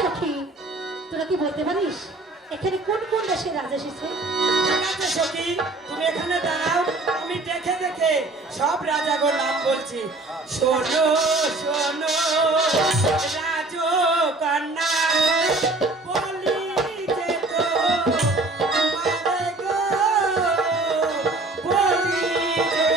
সখী, তোরা কি বলতে পারিস এখানে কোন কোন দেশের রাজা এসেছে? ঠিক আছে সখী, তুমি এখানে দাঁড়াও, আমি দেখে দেখে সব রাজাগোর নাম বলছি। শোনো শোনো রাজ কন্যা, বলি যে তো তোমারে গো, বলি যে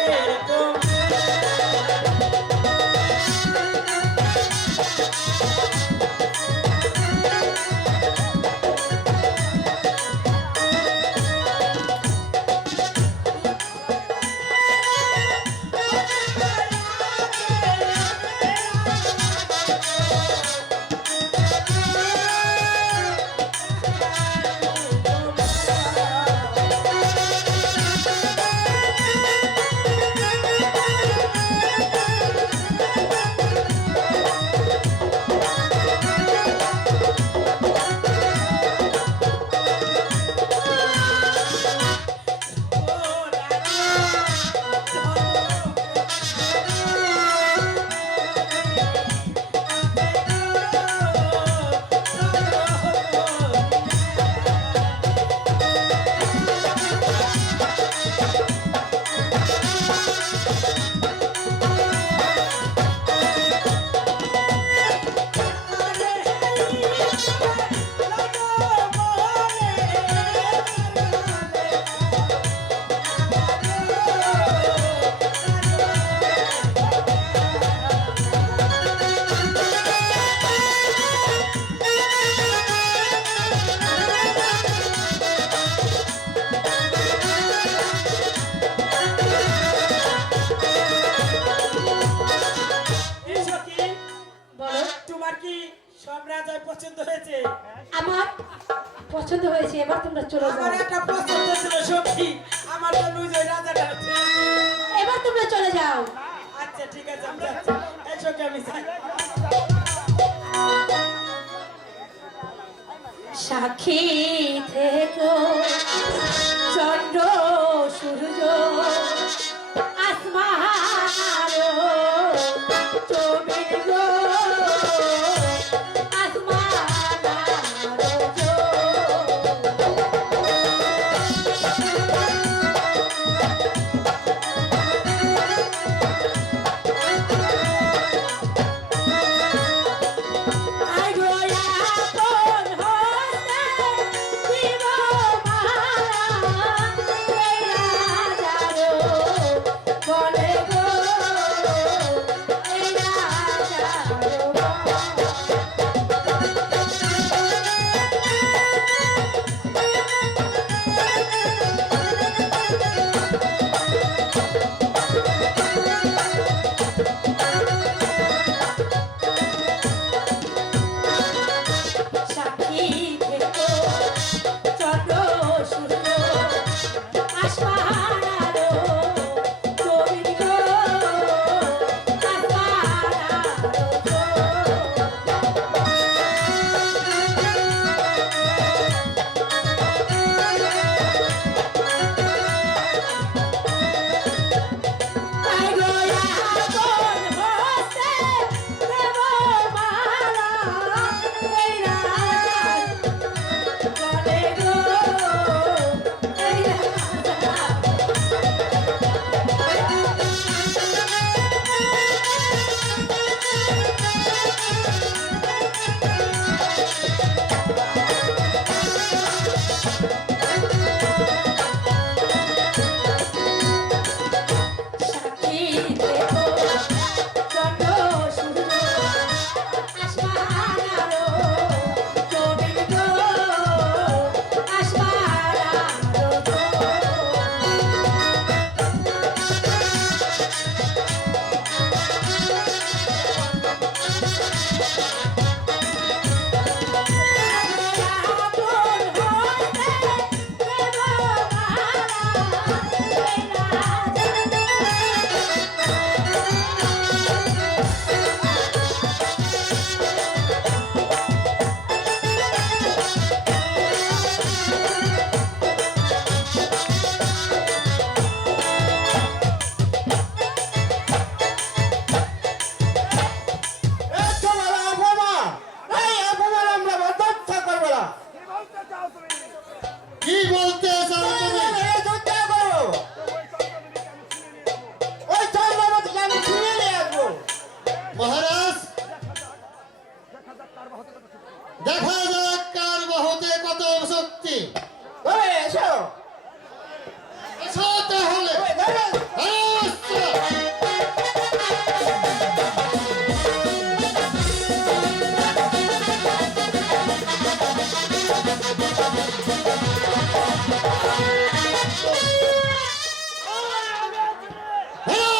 পছন্দ হয়েছে? আমার পছন্দ হয়েছে, এবার তোমরা চলে যাও। আমার একটা পছন্দ ছিল সখী, আমার তো লুজই রাজাটা হচ্ছে। এবার তোমরা চলে যাও। আচ্ছা ঠিক আছে, আমি যাচ্ছি। এই সখী আমি যাই। সাক্ষী থেকো চন্দ্র সূর্য আসমান তুমি গো মহারাজ দেখা যাক কার বাহুতে কত শক্তি। ওই এসো এসো তাহলে। ওই ধরো। অস্ত্র।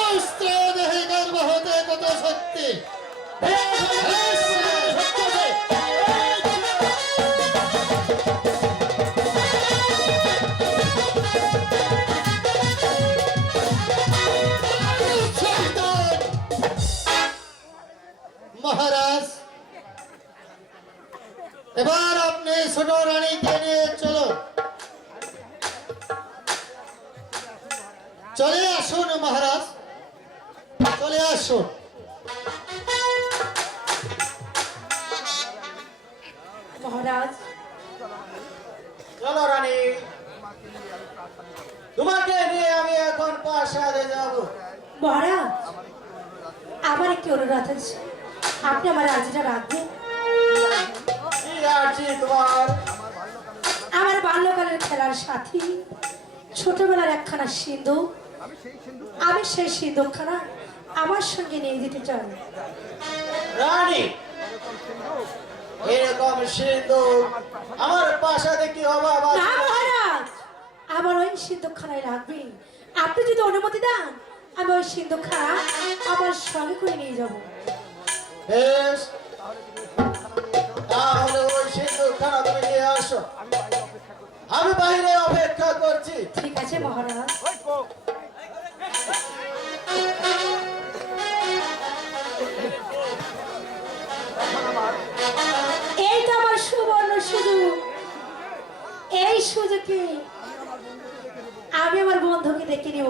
অস্ত্র দেহে কার বাহুতে কত শক্তি। মহারাজ এবার আপনি ছোট রানীকে নিয়ে চলো। চলে আসুন মহারাজ, চলে আসুন। মহারাজ চলো রানী, তোমাকে নিয়ে আমি এখন প্রাসাদে যাব। মহারাজ আমার একটি অনুরোধ আছে, আপনি আমার রাজিটা রাখবেন। কি আছি তোমার? আমার বাল্যকালের খেলার সাথী, ছোটবেলার একখানা সিন্ধুক, আমি সেই সিন্ধুকখানা আমার সঙ্গে নিয়ে যেতে চাই। রানী, এরকম সিন্ধু আমার প্রাসাদে কি হবে? আমার না মহারাজ, আমার ওই সিন্ধুকখানায় লাগবে। আপনি যদি অনুমতি দেন, আমি ওই সিন্ধুকখানা আমার সঙ্গে করে নিয়ে যাব। বেশ, তাহলে ওই সিন্ধুকখানা তুমি নিয়ে আসো, আমি বাইরে অপেক্ষা করছি। ঠিক আছে মহারাজ। এই তো আমার সুবর্ণ সুযোগ, এই সুযোগে আমি আমার বন্ধুকে ডেকে নেব।